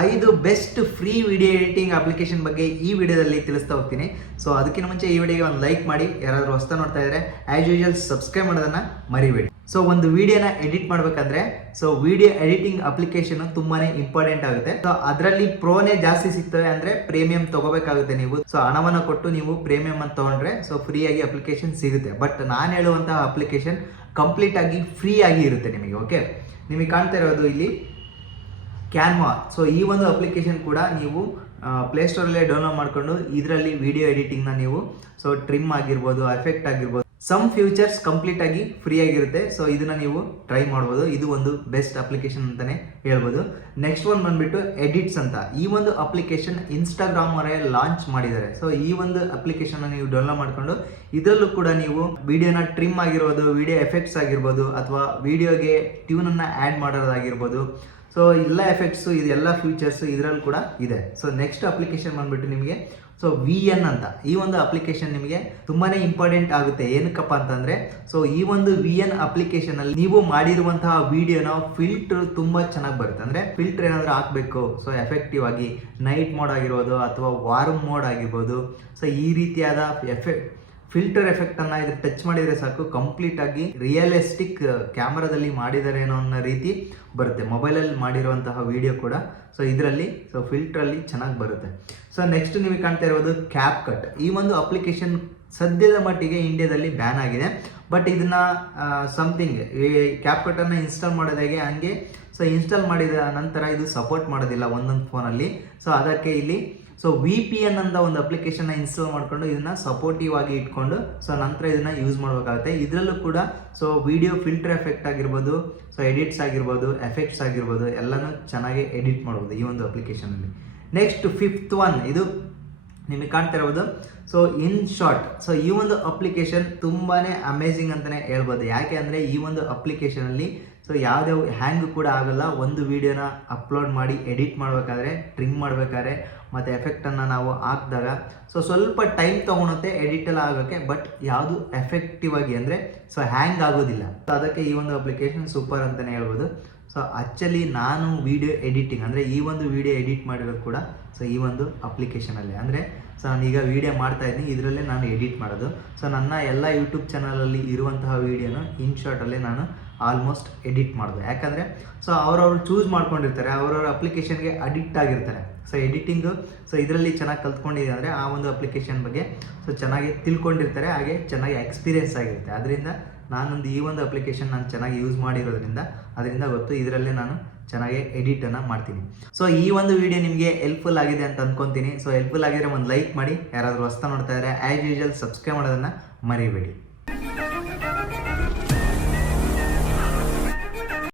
5 best free video editing application ಬಗ್ಗೆ ಈ ವಿಡಿಯೋದಲ್ಲಿ ತಿಳಿಸ್ತಾ ಹೋಗ್ತೀನಿ. ಸೊ ಅದಕ್ಕಿಂತ ಮುಂಚೆ ಈ ವಿಡಿಯೋಗೆ ಒಂದು ಲೈಕ್ ಮಾಡಿ, ಯಾರಾದರೂ ಹೊಸ್ತಾ ನೋಡ್ತಾ ಇದ್ರೆ ಆಸ್ ಯೂಶುವಲ್ ಸಬ್ಸ್ಕ್ರೈಬ್ ಮಾಡೋದನ್ನ ಮರಿಬೇಡಿ. ಸೊ ಒಂದು ವಿಡಿಯೋನ ಎಡಿಟ್ ಮಾಡಬೇಕಾದ್ರೆ ವಿಡಿಯೋ ಎಡಿಟಿಂಗ್ ಅಪ್ಲಿಕೇಶನ್ ತುಂಬಾನೇ ಇಂಪಾರ್ಟೆಂಟ್ ಆಗುತ್ತೆ. ಸೊ ಅದರಲ್ಲಿ ಪ್ರೋನೇ ಜಾಸ್ತಿ ಸಿಗ್ತವೆ ಅಂದ್ರೆ ಪ್ರೀಮಿಯಂ ತಗೋಬೇಕಾಗುತ್ತೆ ನೀವು. ಸೊ ಹಣವನ್ನು ಕೊಟ್ಟು ನೀವು ಪ್ರೀಮಿಯಂ ಅಂತ ತಗೊಂಡ್ರೆ ಫ್ರೀ ಆಗಿ ಅಪ್ಲಿಕೇಶನ್ ಸಿಗುತ್ತೆ. ಬಟ್ ನಾನು ಹೇಳುವಂತಹ ಅಪ್ಲಿಕೇಶನ್ ಕಂಪ್ಲೀಟ್ ಆಗಿ ಫ್ರೀ ಆಗಿ ಇರುತ್ತೆ ನಿಮಗೆ. ಓಕೆ, ನಿಮಗೆ ಕಾಣ್ತಾ ಇರೋದು ಇಲ್ಲಿ ಕ್ಯಾನ್ವಾ. ಸೊ ಈ ಒಂದು ಅಪ್ಲಿಕೇಶನ್ ಕೂಡ ನೀವು ಪ್ಲೇಸ್ಟೋರಲ್ಲೇ ಡೌನ್ಲೋಡ್ ಮಾಡಿಕೊಂಡು ಇದರಲ್ಲಿ ವಿಡಿಯೋ ಎಡಿಟಿಂಗ್ನ ನೀವು ಟ್ರಿಮ್ ಆಗಿರ್ಬೋದು, ಎಫೆಕ್ಟ್ ಆಗಿರ್ಬೋದು, ಸಮ್ ಫ್ಯೂಚರ್ಸ್ ಕಂಪ್ಲೀಟ್ ಆಗಿ ಫ್ರೀ ಆಗಿರುತ್ತೆ. ಸೊ ಇದನ್ನ ನೀವು ಟ್ರೈ ಮಾಡ್ಬೋದು. ಇದು ಒಂದು ಬೆಸ್ಟ್ ಅಪ್ಲಿಕೇಶನ್ ಅಂತಾನೆ ಹೇಳ್ಬೋದು. ನೆಕ್ಸ್ಟ್ ಒಂದು ಬಂದ್ಬಿಟ್ಟು ಎಡಿಟ್ಸ್ ಅಂತ. ಈ ಒಂದು ಅಪ್ಲಿಕೇಶನ್ ಇನ್ಸ್ಟಾಗ್ರಾಮ್ ಅವರೇ ಲಾಂಚ್ ಮಾಡಿದ್ದಾರೆ. ಸೊ ಈ ಒಂದು ಅಪ್ಲಿಕೇಶನ್ ನೀವು ಡೌನ್ಲೋಡ್ ಮಾಡಿಕೊಂಡು ಇದರಲ್ಲೂ ಕೂಡ ನೀವು ವಿಡಿಯೋನ ಟ್ರಿಮ್ ಆಗಿರ್ಬೋದು, ವಿಡಿಯೋ ಎಫೆಕ್ಟ್ಸ್ ಆಗಿರ್ಬೋದು, ಅಥವಾ ವಿಡಿಯೋಗೆ ಟ್ಯೂನನ್ನು ಆ್ಯಡ್ ಮಾಡೋದಾಗಿರ್ಬೋದು. ಸೊ ಎಲ್ಲ ಎಫೆಕ್ಟ್ಸು, ಇದೆಲ್ಲ ಫ್ಯೂಚರ್ಸು ಇದರಲ್ಲಿ ಕೂಡ ಇದೆ. ಸೊ ನೆಕ್ಸ್ಟ್ ಅಪ್ಲಿಕೇಶನ್ ಬಂದ್ಬಿಟ್ಟು ನಿಮಗೆ VN ಅಂತ. ಈ ಒಂದು ಅಪ್ಲಿಕೇಶನ್ ನಿಮಗೆ ತುಂಬಾನೇ ಇಂಪಾರ್ಟೆಂಟ್ ಆಗುತ್ತೆ. ಏನಕ್ಕಪ್ಪ ಅಂತಂದ್ರೆ ಈ ಒಂದು VN ಅಪ್ಲಿಕೇಶನ್ ಅಲ್ಲಿ ನೀವು ಮಾಡಿರುವಂತಹ ವಿಡಿಯೋನ ಫಿಲ್ಟರ್ ತುಂಬಾ ಚೆನ್ನಾಗಿ ಬರುತ್ತೆ. ಅಂದ್ರೆ ಫಿಲ್ಟರ್ ಏನಾದ್ರೂ ಹಾಕ್ಬೇಕು, ಎಫೆಕ್ಟಿವ್ ಆಗಿ ನೈಟ್ ಮೋಡ್ ಆಗಿರ್ಬೋದು ಅಥವಾ ವಾರ್ಮ್ ಮೋಡ್ ಆಗಿರ್ಬೋದು. ಸೊ ಈ ರೀತಿಯಾದ ಫಿಲ್ಟರ್ ಎಫೆಕ್ಟ್ ಅನ್ನ ಇದು ಟಚ್ ಮಾಡಿದ್ರೆ ಸಾಕು, ಕಂಪ್ಲೀಟ್ ಆಗಿ ರಿಯಲಿಸ್ಟಿಕ್ ಕ್ಯಾಮ್ರಾದಲ್ಲಿ ಮಾಡಿದ್ದಾರೆ ಅನ್ನೋ ರೀತಿ ಬರುತ್ತೆ. ಮೊಬೈಲಲ್ಲಿ ಮಾಡಿರುವಂತಹ ವಿಡಿಯೋ ಕೂಡ ಇದರಲ್ಲಿ ಫಿಲ್ಟರ್ ಅಲ್ಲಿ ಚೆನ್ನಾಗಿ ಬರುತ್ತೆ. ಸೊ ನೆಕ್ಸ್ಟ್ ನಿಮಗೆ ಕಾಣ್ತಾ ಇರೋದು ಕ್ಯಾಪ್ ಕಟ್. ಈ ಒಂದು ಅಪ್ಲಿಕೇಶನ್ ಸದ್ಯದ ಮಟ್ಟಿಗೆ ಇಂಡಿಯಾದಲ್ಲಿ ಬ್ಯಾನ್ ಆಗಿದೆ. ಬಟ್ ಇದನ್ನ ಸಮಥಿಂಗ್ ಈ ಕ್ಯಾಪ್ ಕಟ್ ಅನ್ನ ಇನ್ಸ್ಟಾಲ್ ಮಾಡೋದು ಹೇಗೆ ಹಂಗೆ ಇನ್ಸ್ಟಾಲ್ ಮಾಡಿದ ನಂತರ ಇದು ಸಪೋರ್ಟ್ ಮಾಡೋದಿಲ್ಲ ಒಂದೊಂದು ಫೋನಲ್ಲಿ. ಸೊ ಅದಕ್ಕೆ ಇಲ್ಲಿ VPN ಅಂತ ಒಂದು ಅಪ್ಲಿಕೇಶನ್ ಇನ್ಸ್ಟಾಲ್ ಮಾಡ್ಕೊಂಡು ಇದನ್ನ ಸಪೋರ್ಟಿವ್ ಆಗಿ ಇಟ್ಕೊಂಡು ನಂತರ ಇದನ್ನ ಯೂಸ್ ಮಾಡಬೇಕಾಗುತ್ತೆ. ಇದರಲ್ಲೂ ಕೂಡ ವಿಡಿಯೋ ಫಿಲ್ಟರ್ ಎಫೆಕ್ಟ್ ಆಗಿರ್ಬೋದು, ಎಡಿಟ್ಸ್ ಆಗಿರ್ಬೋದು, ಎಫೆಕ್ಟ್ಸ್ ಆಗಿರ್ಬೋದು, ಎಲ್ಲನೂ ಚೆನ್ನಾಗಿ ಎಡಿಟ್ ಮಾಡ್ಬೋದು ಈ ಒಂದು ಅಪ್ಲಿಕೇಶನ್ ಅಲ್ಲಿ. ನೆಕ್ಸ್ಟ್ ಫಿಫ್ತ್ ಒನ್, ಇದು ನಿಮಗೆ ಕಾಣ್ತಾ ಇರ್ಬೋದು ಇನ್ ಶಾರ್ಟ್. ಈ ಒಂದು ಅಪ್ಲಿಕೇಶನ್ ತುಂಬಾನೇ ಅಮೇಝಿಂಗ್ ಅಂತಾನೆ ಹೇಳ್ಬೋದು. ಯಾಕೆ ಅಂದ್ರೆ ಈ ಒಂದು ಅಪ್ಲಿಕೇಶನ್ ಅಲ್ಲಿ ಯಾವುದೇ ಹ್ಯಾಂಗ್ ಕೂಡ ಆಗಲ್ಲ. ಒಂದು ವಿಡಿಯೋನ ಅಪ್ಲೋಡ್ ಮಾಡಿ ಎಡಿಟ್ ಮಾಡಬೇಕಾದ್ರೆ, ಟ್ರಿಮ್ ಮಾಡಬೇಕಾದ್ರೆ ಮತ್ತು ಎಫೆಕ್ಟನ್ನು ನಾವು ಹಾಕಿದಾಗ ಸ್ವಲ್ಪ ಟೈಮ್ ತೊಗೊಳುತ್ತೆ ಎಡಿಟ್ ಎಲ್ಲ ಆಗೋಕ್ಕೆ. ಬಟ್ ಯಾವುದು ಎಫೆಕ್ಟಿವ್ ಆಗಿ ಅಂದರೆ ಹ್ಯಾಂಗ್ ಆಗೋದಿಲ್ಲ. ಅದಕ್ಕೆ ಈ ಒಂದು ಅಪ್ಲಿಕೇಶನ್ ಸೂಪರ್ ಅಂತಲೇ ಹೇಳ್ಬೋದು. ಆ್ಯಕ್ಚುಲಿ ನಾನು ವಿಡಿಯೋ ಎಡಿಟಿಂಗ್ ಅಂದರೆ ಈ ಒಂದು ವಿಡಿಯೋ ಎಡಿಟ್ ಮಾಡಿರೋದು ಕೂಡ ಈ ಒಂದು ಅಪ್ಲಿಕೇಶನಲ್ಲೇ. ಅಂದರೆ ನಾನೀಗ ವಿಡಿಯೋ ಮಾಡ್ತಾ ಇದ್ದೀನಿ, ಇದರಲ್ಲೇ ನಾನು ಎಡಿಟ್ ಮಾಡೋದು. ನನ್ನ ಎಲ್ಲ ಯೂಟ್ಯೂಬ್ ಚಾನಲಲ್ಲಿ ಇರುವಂತಹ ವಿಡಿಯೋನ ಇನ್ ಶಾರ್ಟಲ್ಲೇ ನಾನು ಆಲ್ಮೋಸ್ಟ್ ಎಡಿಟ್ ಮಾಡೋದು. ಯಾಕಂದರೆ ಅವ್ರವ್ರು ಚೂಸ್ ಮಾಡ್ಕೊಂಡಿರ್ತಾರೆ, ಅವ್ರವ್ರ ಅಪ್ಲಿಕೇಶನ್ಗೆ ಅಡಿಕ್ಟ್ ಆಗಿರ್ತಾರೆ. ಎಡಿಟಿಂಗು ಇದರಲ್ಲಿ ಚೆನ್ನಾಗಿ ಕಲ್ತ್ಕೊಂಡಿದೆ ಅಂದರೆ ಆ ಒಂದು ಅಪ್ಲಿಕೇಶನ್ ಬಗ್ಗೆ ಚೆನ್ನಾಗಿ ತಿಳ್ಕೊಂಡಿರ್ತಾರೆ, ಹಾಗೆ ಚೆನ್ನಾಗಿ ಎಕ್ಸ್ಪೀರಿಯೆನ್ಸ್ ಆಗಿರುತ್ತೆ. ಅದರಿಂದ ನಾನೊಂದು ಈ ಒಂದು ಅಪ್ಲಿಕೇಶನ್ ನಾನು ಚೆನ್ನಾಗಿ ಯೂಸ್ ಮಾಡಿರೋದ್ರಿಂದ ಅದರಿಂದ ಗೊತ್ತು, ಇದರಲ್ಲೇ ನಾನು ಚೆನ್ನಾಗಿ ಎಡಿಟನ್ನು ಮಾಡ್ತೀನಿ. ಈ ಒಂದು ವಿಡಿಯೋ ನಿಮಗೆ ಹೆಲ್ಪ್ಫುಲ್ ಆಗಿದೆ ಅಂತ ಅಂದ್ಕೊತೀನಿ. ಹೆಲ್ಪ್ಫುಲ್ ಆಗಿದ್ರೆ ಒಂದು ಲೈಕ್ ಮಾಡಿ, ಯಾರಾದರೂ ಹೊಸ್ತಾ ನೋಡ್ತಾ ಇದ್ದಾರೆ ಆ್ಯಸ್ ಯೂಶುವಲ್ ಸಬ್ಸ್ಕ್ರೈಬ್ ಮಾಡೋದನ್ನು ಮರಿಬೇಡಿ.